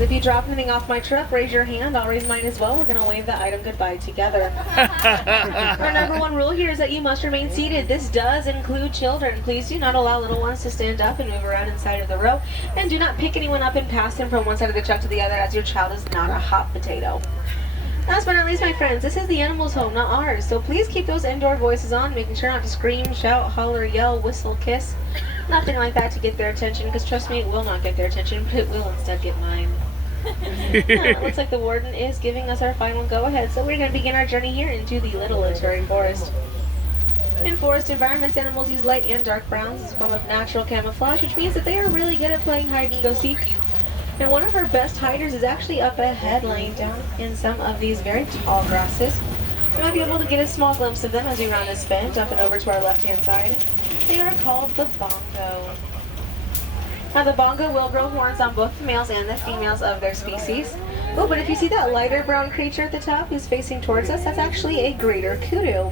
friends. If you drop anything off my truck, raise your hand. I'll raise mine as well. We're going to wave that item goodbye together. Our number one rule here is that you must remain seated. This does include children. Please do not allow little ones to stand up and move around inside of the row. And do not pick anyone up and pass them from one side of the truck to the other, as your child is not a hot potato. Last but not least, my friends, this is the animal's home, not ours. So please keep those indoor voices on, making sure not to scream, shout, holler, yell, whistle, kiss. Nothing like that to get their attention, because trust me, it will not get their attention, but it will instead get mine. It looks like the warden is giving us our final go-ahead, so we're going to begin our journey here into the Little Literary Forest. In forest environments, animals use light and dark browns as a form of natural camouflage, which means that they are really good at playing hide-and-go-seek. And one of our best hiders is actually up ahead, laying down in some of these very tall grasses. You might be able to get a small glimpse of them as we round this bend, up and over to our left-hand side. They are called the bongo. Now, the bongo will grow horns on both the males and the females of their species. Oh, but if you see that lighter brown creature at the top who's facing towards us, that's actually a greater kudu.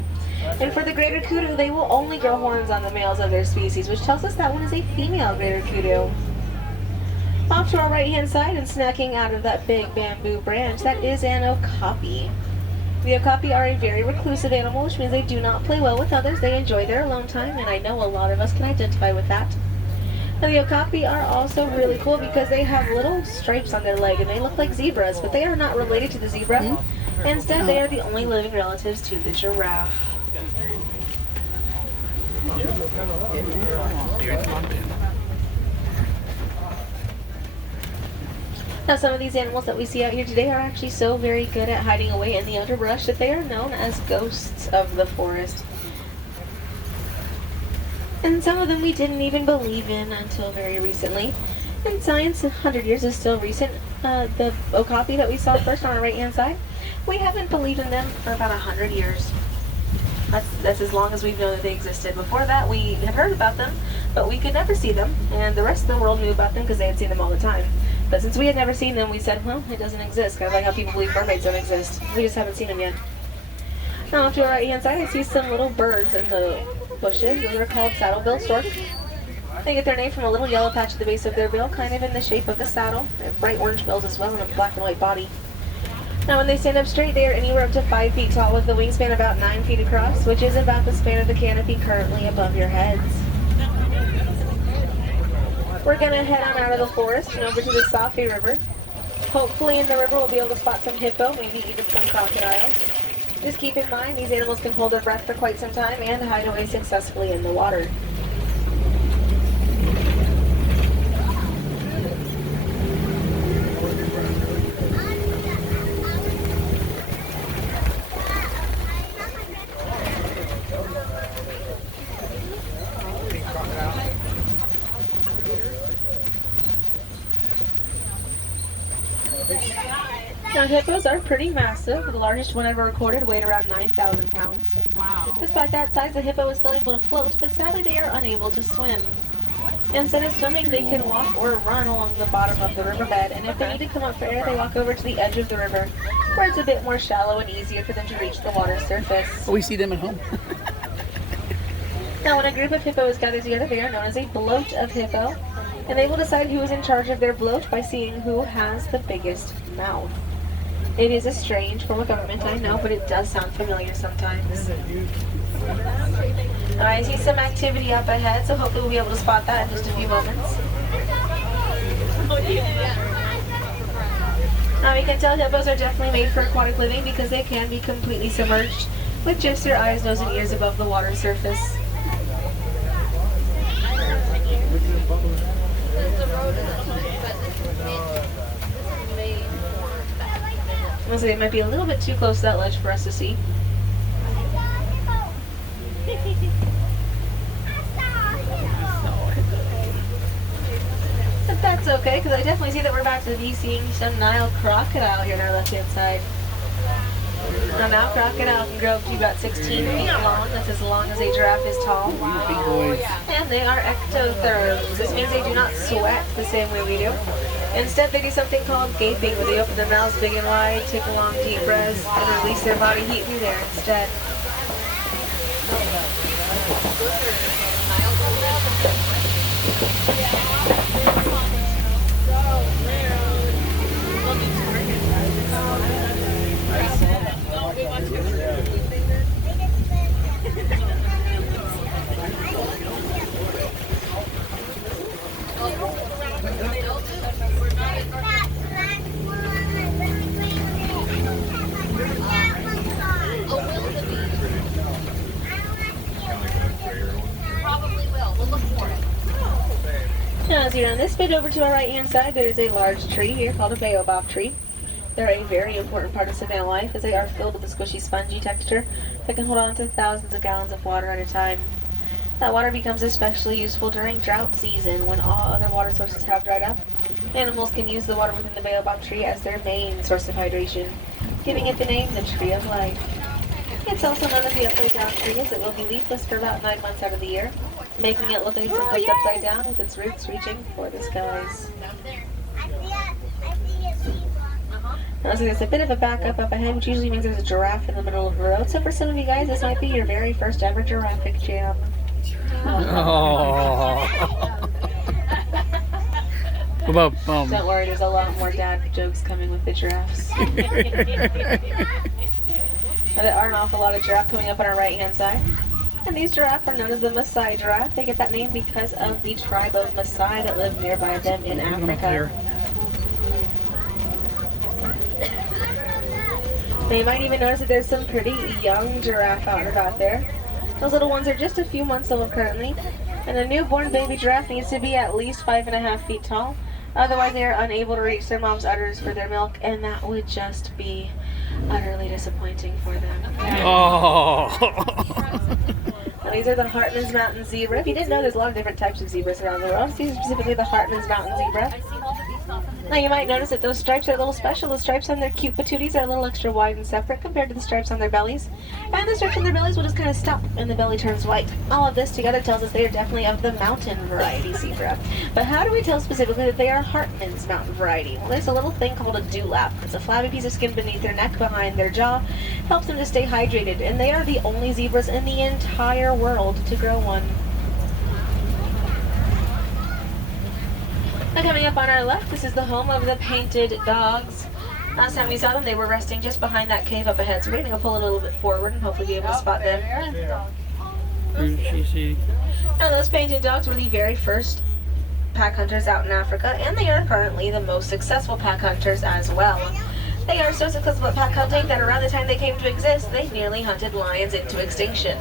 And for the greater kudu, they will only grow horns on the males of their species, which tells us that one is a female greater kudu. Off to our right-hand side and snacking out of that big bamboo branch, that is an okapi. The okapi are a very reclusive animal, which means they do not play well with others. They enjoy their alone time, and I know a lot of us can identify with that. Now, the okapi are also really cool because they have little stripes on their leg, and they look like zebras, but they are not related to the zebra. Instead, they are the only living relatives to the giraffe. Now, some of these animals that we see out here today are actually so very good at hiding away in the underbrush that they are known as ghosts of the forest. And some of them we didn't even believe in until very recently. In science, 100 years is still recent. The okapi that we saw first on our right-hand side, we haven't believed in them for about 100 years. That's as long as we've known that they existed. Before that, we had heard about them, but we could never see them, and the rest of the world knew about them because they had seen them all the time. But since we had never seen them, we said, well, it doesn't exist. Kind of like how people believe mermaids don't exist. We just haven't seen them yet. Now, off to our right-hand side, I see some little birds in the bushes. Those are called saddle-billed stork. They get their name from a little yellow patch at the base of their bill, kind of in the shape of the saddle. They have bright orange bills as well, and a black and white body. Now, when they stand up straight, they are anywhere up to 5 feet tall, with the wingspan about 9 feet across, which is about the span of the canopy currently above your heads. We're going to head on out of the forest and over to the Safi River. Hopefully in the river we'll be able to spot some hippo, maybe even some crocodiles. Just keep in mind these animals can hold their breath for quite some time and hide away successfully in the water. Now, hippos are pretty massive. The largest one ever recorded weighed around 9,000 pounds. Wow. Despite that size, the hippo is still able to float, but sadly they are unable to swim. Instead of swimming, they can walk or run along the bottom of the riverbed, and if they need to come up for air, they walk over to the edge of the river, where it's a bit more shallow and easier for them to reach the water's surface. We see them at home. Now, when a group of hippos gather together, they are known as a bloat of hippo, and they will decide who is in charge of their bloat by seeing who has the biggest mouth. It is a strange form of government, I know, but it does sound familiar sometimes. I see some activity up ahead, so hopefully we'll be able to spot that in just a few moments. Now we can tell hippos are definitely made for aquatic living because they can be completely submerged with just their eyes, nose, and ears above the water surface. Honestly, it might be a little bit too close to that ledge for us to see. But that's okay, because I definitely see that we're about to be seeing some Nile crocodile here on our left-hand side. Now, Nile crocodile can grow up to about 16 feet long. That's as long as a giraffe is tall. Big boys. And they are ectotherms. This means they do not sweat the same way we do. Instead, they do something called gaping, where they open their mouths big and wide, take a long deep breath, and release their body heat through there instead. you on this bit over to our right hand side, there is a large tree here called a baobab tree. They're a very important part of savanna life as they are filled with a squishy, spongy texture that can hold on to thousands of gallons of water at a time. That water becomes especially useful during drought season when all other water sources have dried up. Animals can use the water within the baobab tree as their main source of hydration, giving it the name the Tree of Life. It's also known as the upside down tree as it will be leafless for about 9 months out of the year, making it look like it's been flipped upside down with its roots reaching for the skies. Now, so there's a bit of a backup up ahead, which usually means there's a giraffe in the middle of the road. So for some of you guys, this might be your very first ever giraffic jam. Oh. What about Don't worry, there's a lot more dad jokes coming with the giraffes. There are an awful lot of giraffe coming up on our right-hand side. And these giraffe are known as the Maasai giraffe. They get that name because of the tribe of Maasai that live nearby them in Africa. Now you might even notice that there's some pretty young giraffe out and about there. Those little ones are just a few months old currently, and a newborn baby giraffe needs to be at least 5.5 feet tall. Otherwise, they are unable to reach their mom's udders for their milk, and that would just be utterly disappointing for them. Oh. Now, these are the Hartmann's Mountain Zebra. If you didn't know, there's a lot of different types of zebras around the world. These are specifically the Hartmann's Mountain Zebra. Now you might notice that those stripes are a little special. The stripes on their cute patooties are a little extra wide and separate compared to the stripes on their bellies. And the stripes on their bellies will just kind of stop and the belly turns white. All of this together tells us they are definitely of the mountain variety zebra. But how do we tell specifically that they are Hartmann's mountain variety? Well, there's a little thing called a dewlap. It's a flabby piece of skin beneath their neck behind their jaw. Helps them to stay hydrated. And they are the only zebras in the entire world to grow one. Now coming up on our left, this is the home of the painted dogs. Last time we saw them, they were resting just behind that cave up ahead. So we're going to go pull it a little bit forward and hopefully be able to spot them. Now those painted dogs were the very first pack hunters out in Africa, and they are currently the most successful pack hunters as well. They are so successful at pack hunting that around the time they came to exist, they nearly hunted lions into extinction.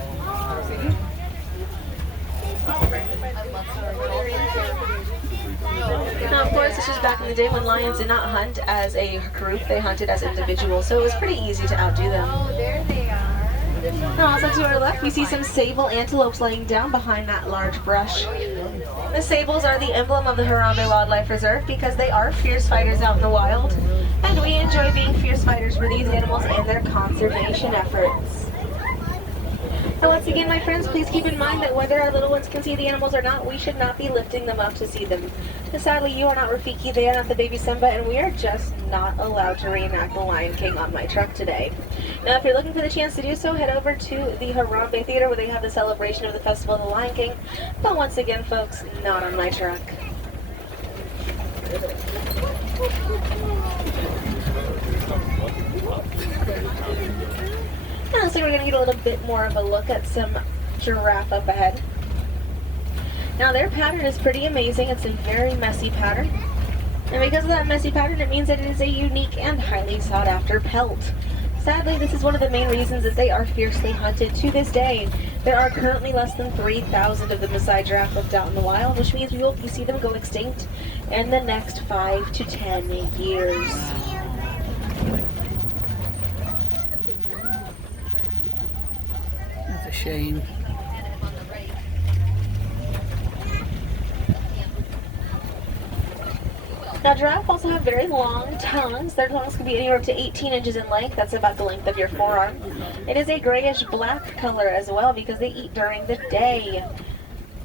Now, of course, this was back in the day when lions did not hunt as a group, they hunted as individuals, so it was pretty easy to outdo them. Oh, there they are. Now, also to our left, we see some sable antelopes laying down behind that large brush. The sables are the emblem of the Harambe Wildlife Reserve because they are fierce fighters out in the wild, and we enjoy being fierce fighters for these animals and their conservation efforts. And once again, my friends, please keep in mind that whether our little ones can see the animals or not, we should not be lifting them up to see them. And sadly, you are not Rafiki, they are not the baby Simba, and we are just not allowed to reenact the Lion King on my truck today. Now, if you're looking for the chance to do so, head over to the Harambe Theater where they have the celebration of the Festival of the Lion King. But once again, folks, not on my truck. Honestly, we're going to get a little bit more of a look at some giraffe up ahead. Now, their pattern is pretty amazing. It's a very messy pattern. And because of that messy pattern, it means that it is a unique and highly sought after pelt. Sadly, this is one of the main reasons that they are fiercely hunted to this day. There are currently less than 3,000 of the Maasai giraffe left out in the wild, which means we will see them go extinct in the next 5 to 10 years. That's a shame. Now, giraffe also have very long tongues. Their tongues can be anywhere up to 18 inches in length. That's about the length of your forearm. It is a grayish-black color as well because they eat during the day.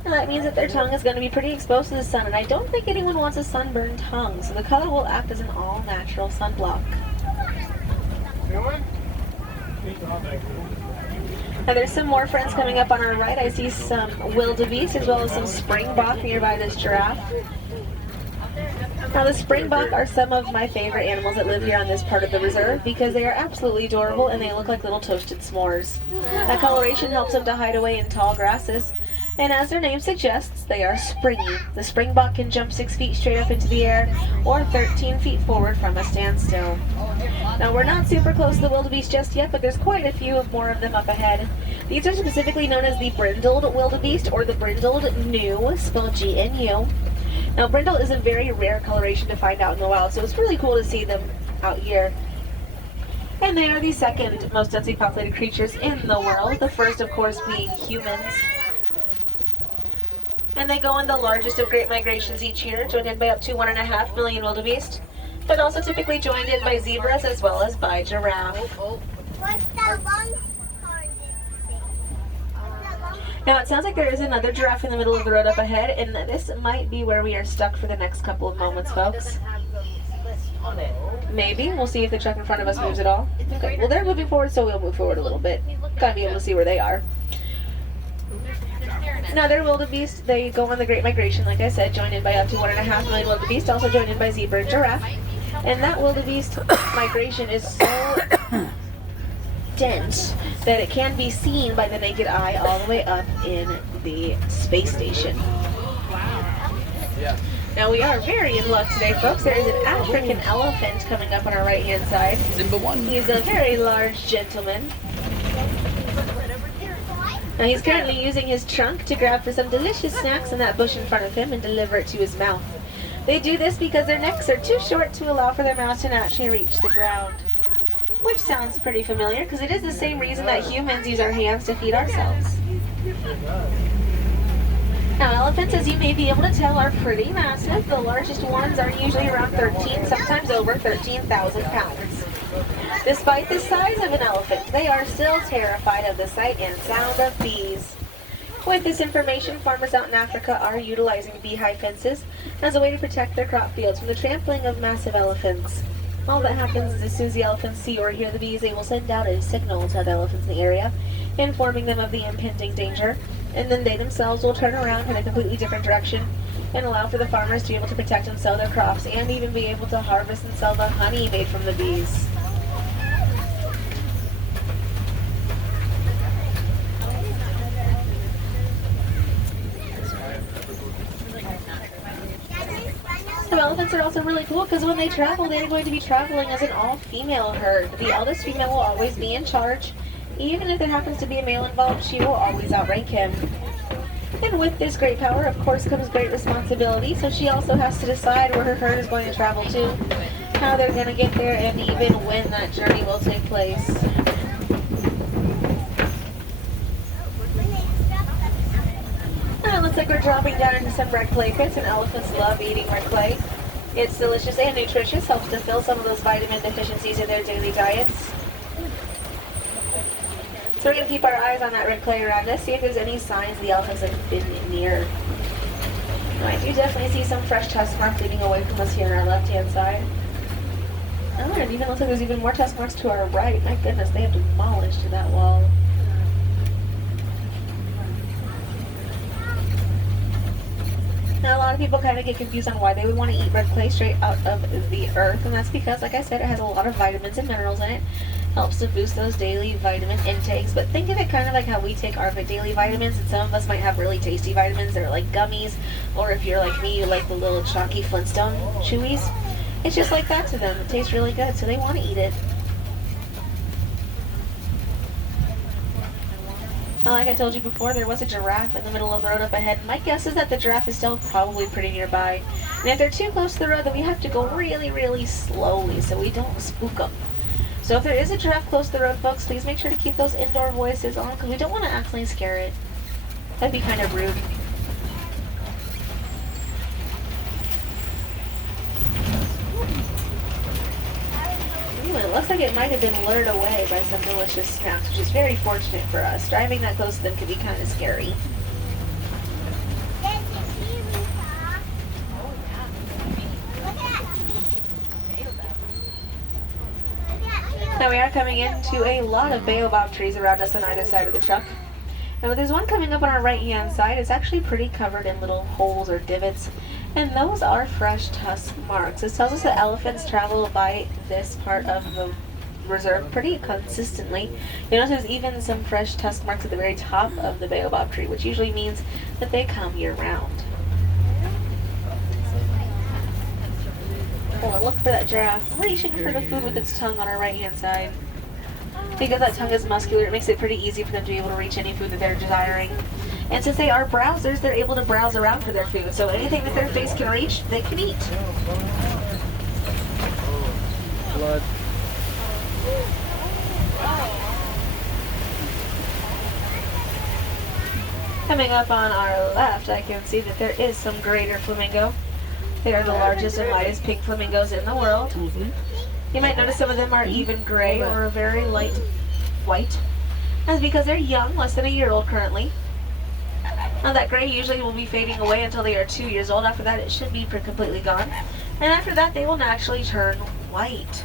Now, that means that their tongue is going to be pretty exposed to the sun, and I don't think anyone wants a sunburned tongue, so the color will act as an all-natural sunblock. Now, there's some more friends coming up on our right. I see some wildebeest as well as some springbok nearby this giraffe. Now, the springbok are some of my favorite animals that live here on this part of the reserve because they are absolutely adorable and they look like little toasted s'mores. That coloration helps them to hide away in tall grasses. And as their name suggests, they are springy. The springbok can jump 6 feet straight up into the air or 13 feet forward from a standstill. Now, we're not super close to the wildebeest just yet, but there's quite a few more of them up ahead. These are specifically known as the brindled wildebeest or the brindled gnu, spelled G-N-U. Now, brindle is a very rare coloration to find out in the wild, so it's really cool to see them out here. And they are the second most densely populated creatures in the world, the first, of course, being humans. And they go on the largest of great migrations each year, joined in by up to 1.5 million wildebeest, but also typically joined in by zebras as well as by giraffe. Now it sounds like there is another giraffe in the middle of the road up ahead, and this might be where we are stuck for the next couple of moments, folks. Maybe. We'll see if the truck in front of us moves at all. Okay, well they're moving forward, so we'll move forward a little bit. Gotta be able to see where they are. Now they're wildebeest. They go on the Great Migration, like I said, joined in by up to 1.5 million wildebeest, also joined in by zebra and giraffe. And that wildebeest migration is so dense that it can be seen by the naked eye all the way up in the space station. Now we are very in luck today, folks. There is an African elephant coming up on our right-hand side. Simba 1. He's a very large gentleman. Now he's currently using his trunk to grab for some delicious snacks in that bush in front of him and deliver it to his mouth. They do this because their necks are too short to allow for their mouths to naturally reach the ground. Which sounds pretty familiar, because it is the same reason that humans use our hands to feed ourselves. Now elephants, as you may be able to tell, are pretty massive. The largest ones are usually around 13, sometimes over 13,000 pounds. Despite the size of an elephant, they are still terrified of the sight and sound of bees. With this information, farmers out in Africa are utilizing beehive fences as a way to protect their crop fields from the trampling of massive elephants. All that happens is as soon as the elephants see or hear the bees, they will send out a signal to other elephants in the area, informing them of the impending danger, and then they themselves will turn around in a completely different direction and allow for the farmers to be able to protect and sell their crops and even be able to harvest and sell the honey made from the bees. So elephants are also really cool because when they travel, they're going to be traveling as an all-female herd. The eldest female will always be in charge. Even if there happens to be a male involved, she will always outrank him. And with this great power, of course, comes great responsibility, so she also has to decide where her herd is going to travel to, how they're going to get there, and even when that journey will take place. It looks like we're dropping down into some red clay pits, and elephants love eating red clay. It's delicious and nutritious, helps to fill some of those vitamin deficiencies in their daily diets. So we're going to keep our eyes on that red clay around us, see if there's any signs the elephants have been near. Now, I do definitely see some fresh tusk marks leading away from us here on our left-hand side. Oh, and it even looks like there's even more tusk marks to our right. My goodness, they have demolished that wall. Now, a lot of people kind of get confused on why they would want to eat red clay straight out of the earth, and that's because, like I said, it has a lot of vitamins and minerals in it. Helps to boost those daily vitamin intakes, but think of it kind of like how we take our daily vitamins, and some of us might have really tasty vitamins that are like gummies, or if you're like me, you like the little chunky Flintstone chewies. It's just like that to them. It tastes really good, so they want to eat it. Now, like I told you before, there was a giraffe in the middle of the road up ahead. My guess is that the giraffe is still probably pretty nearby. And if they're too close to the road, then we have to go really, really slowly so we don't spook them. So if there is a giraffe close to the road, folks, please make sure to keep those indoor voices on because we don't want to accidentally scare it. That'd be kind of rude. Ooh, it looks like it might have been lured away by some delicious snacks, which is very fortunate for us. Driving that close to them could be kind of scary. Now we are coming into a lot of baobab trees around us on either side of the truck. Now there's one coming up on our right hand side. It's actually pretty covered in little holes or divots, and those are fresh tusk marks. This tells us that elephants travel by this part of the reserve pretty consistently. You notice there's even some fresh tusk marks at the very top of the baobab tree, which usually means that they come year round. Oh, and look for that giraffe reaching for the food with its tongue on our right hand side. Because that tongue is muscular, it makes it pretty easy for them to be able to reach any food that they're desiring. And since they are browsers, they're able to browse around for their food. So anything that their face can reach, they can eat. Blood. Coming up on our left, I can see that there is some greater flamingo. They are the largest and lightest pink flamingos in the world. You might notice some of them are even gray or a very light white. That's because they're young, less than a year old currently. Now that gray usually will be fading away until they are 2 years old. After that, it should be completely gone. And after that, they will naturally turn white.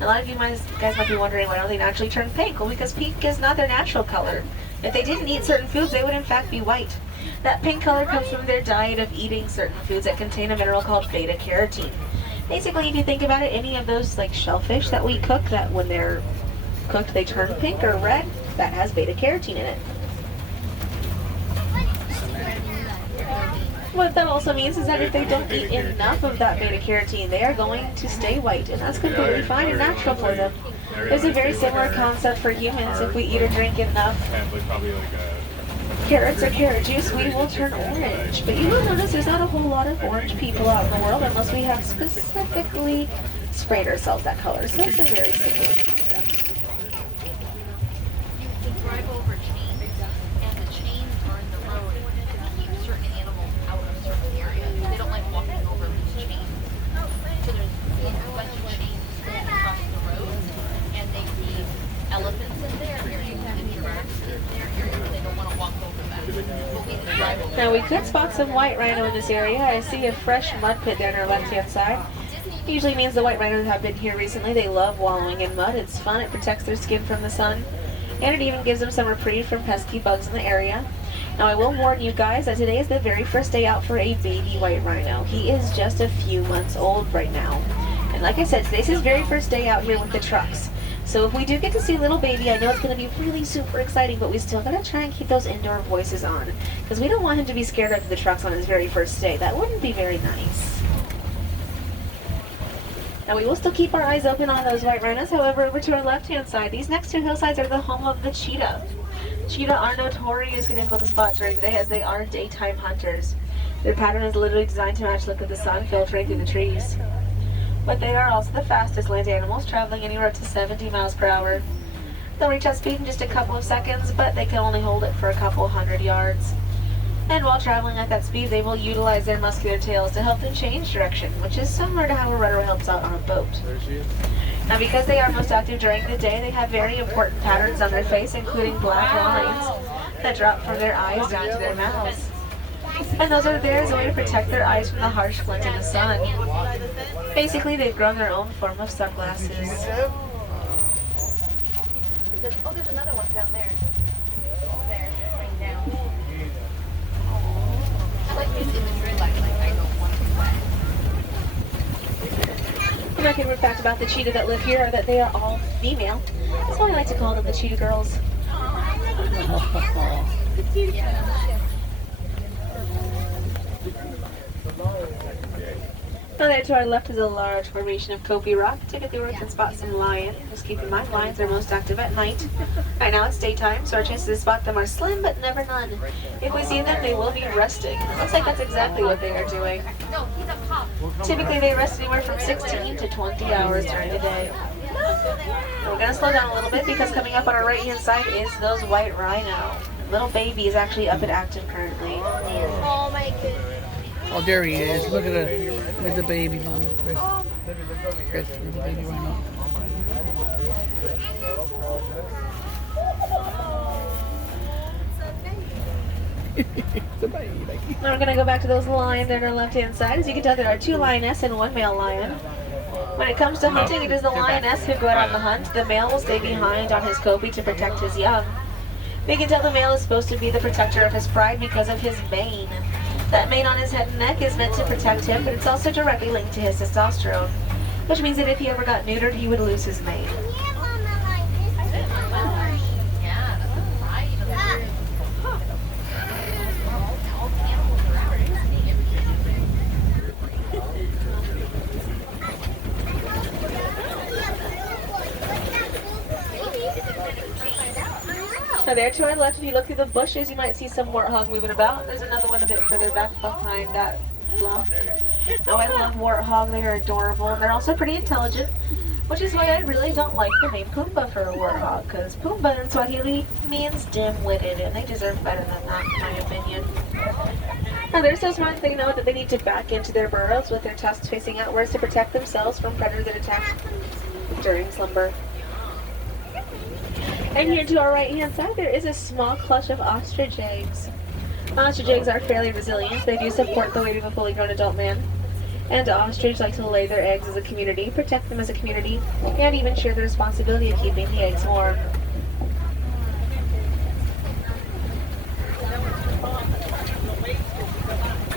A lot of you guys might be wondering, why don't they naturally turn pink? Well, because pink is not their natural color. If they didn't eat certain foods, they would in fact be white. That pink color comes from their diet of eating certain foods that contain a mineral called beta-carotene. Basically, if you think about it, any of those like shellfish that we cook, that when they're cooked they turn pink or red, that has beta-carotene in it. What that also means is that if they don't eat enough of that beta-carotene, they are going to stay white, and that's completely fine and natural for them. There's a very similar concept for humans. If we eat or drink enough carrots or carrot juice, we will turn orange. But you will notice there's not a whole lot of orange people out in the world unless we have specifically sprayed ourselves that color. So it's a very similar concept. You drive over chains, and the chains are in the road to keep certain animals out of certain areas. They don't like walking over these chains. So there's a bunch of chains going across the road, and they see elephants in their area and giraffes in their area, but they don't want to walk over that. But we can drive over. Now we could spot some white rhino in this area. I see a fresh mud pit there on our left-hand side. Usually means the white rhinos have been here recently. They love wallowing in mud. It's fun. It protects their skin from the sun. And it even gives them some reprieve from pesky bugs in the area. Now I will warn you guys that today is the very first day out for a baby white rhino. He is just a few months old right now. And like I said, today's his very first day out here with the trucks. So if we do get to see little baby, I know it's going to be really super exciting, but we still got to try and keep those indoor voices on. Because we don't want him to be scared of the trucks on his very first day. That wouldn't be very nice. Now we will still keep our eyes open on those white rhinos. However, over to our left-hand side, these next two hillsides are the home of the cheetah. Cheetah are notoriously difficult to spot during the day as they are daytime hunters. Their pattern is literally designed to match the look of the sun filtering through the trees. But they are also the fastest land animals, traveling anywhere up to 70 miles per hour. They'll reach that speed in just a couple of seconds, but they can only hold it for a couple hundred yards. And while traveling at that speed, they will utilize their muscular tails to help them change direction, which is similar to how a rudder helps out on a boat. Now because they are most active during the day, they have very important patterns on their face, including black lines that drop from their eyes down to their mouths. And those are there as a way to protect their eyes from the harsh glint of the sun. Basically, they've grown their own form of sunglasses. Oh, there's another one down there. There, right down. I like these imagery, like I don't want to play. My favorite fact about the cheetah that live here are that they are all female. That's why I like to call them the cheetah girls. Now there to our left is a large formation of Kopi Rock. Typically where we can spot some lion. Just keep in mind, lions are most active at night. Right now it's daytime, so our chances to spot them are slim, but never none. If we see them, they will be resting. Looks like that's exactly what they are doing. No, he's up top. Typically they rest anywhere from 16 to 20 hours during the day. We're going to slow down a little bit because coming up on our right hand side is those white rhino. Little baby is actually up and active currently. Oh my goodness. Oh, there he is. Look at the baby, Mom. Chris. Chris, look at the baby rhino. The baby. Now we're going to go back to those lions on our left-hand side. As you can tell, there are two lioness and one male lion. When it comes to hunting, it is the lioness who go out on the hunt. The male will stay behind on his Kopi to protect his young. We can tell the male is supposed to be the protector of his pride because of his mane. That mane on his head and neck is meant to protect him, but it's also directly linked to his testosterone, which means that if he ever got neutered, he would lose his mane. Yeah, that's a pride of the all animals are out seeing everything. Now there to our left, if you look through the bushes, you might see some warthog moving about. There's another one a bit further back behind that bluff. Oh, I love warthog. They are adorable. And they're also pretty intelligent, which is why I really don't like the name Pumbaa for a warthog, because Pumbaa in Swahili means dim-witted, and they deserve better than that, in my opinion. Now they're so smart they know that they need to back into their burrows with their tusks facing outwards to protect themselves from predators that attack during slumber. And here to our right-hand side, there is a small clutch of ostrich eggs. Ostrich eggs are fairly resilient. They do support the weight of a fully grown adult man. And ostrich like to lay their eggs as a community, protect them as a community, and even share the responsibility of keeping the eggs warm.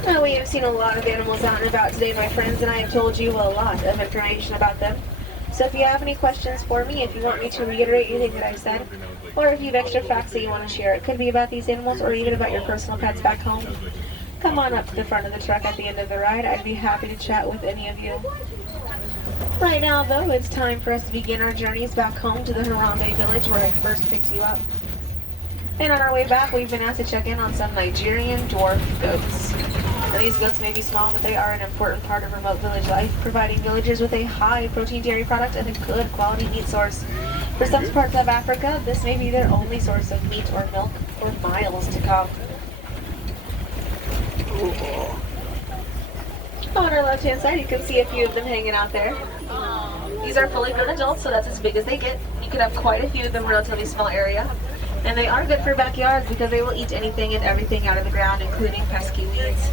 Now, we have seen a lot of animals out and about today, my friends, and I have told you a lot of information about them. So if you have any questions for me, if you want me to reiterate anything that I said, or if you have extra facts that you want to share, it could be about these animals or even about your personal pets back home, come on up to the front of the truck at the end of the ride. I'd be happy to chat with any of you. Right now, though, it's time for us to begin our journeys back home to the Harambe village where I first picked you up. And on our way back, we've been asked to check in on some Nigerian dwarf goats. Now, these goats may be small, but they are an important part of remote village life, providing villagers with a high-protein dairy product and a good quality meat source. For some parts of Africa, this may be their only source of meat or milk for miles to come. On our left-hand side, you can see a few of them hanging out there. These are fully grown adults, so that's as big as they get. You could have quite a few of them in a relatively small area. And they are good for backyards because they will eat anything and everything out of the ground, including pesky weeds.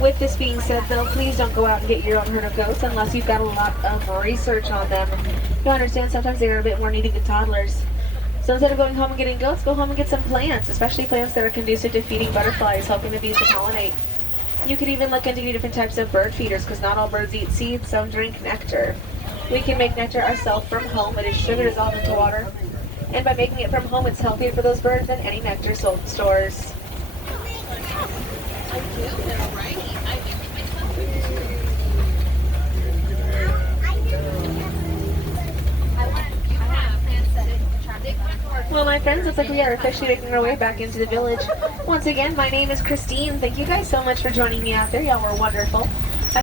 With this being said, though, please don't go out and get your own herd of goats unless you've got a lot of research on them. You understand sometimes they are a bit more needy than toddlers. So instead of going home and getting goats, go home and get some plants, especially plants that are conducive to feeding butterflies, helping the bees to pollinate. You could even look into different types of bird feeders because not all birds eat seeds, some drink nectar. We can make nectar ourselves from home. It is sugar dissolved into water. And by making it from home, it's healthier for those birds than any nectar sold in stores. Well, my friends, looks like we are officially making our way back into the village. Once again, my name is Christine. Thank you guys so much for joining me out there. Y'all were wonderful.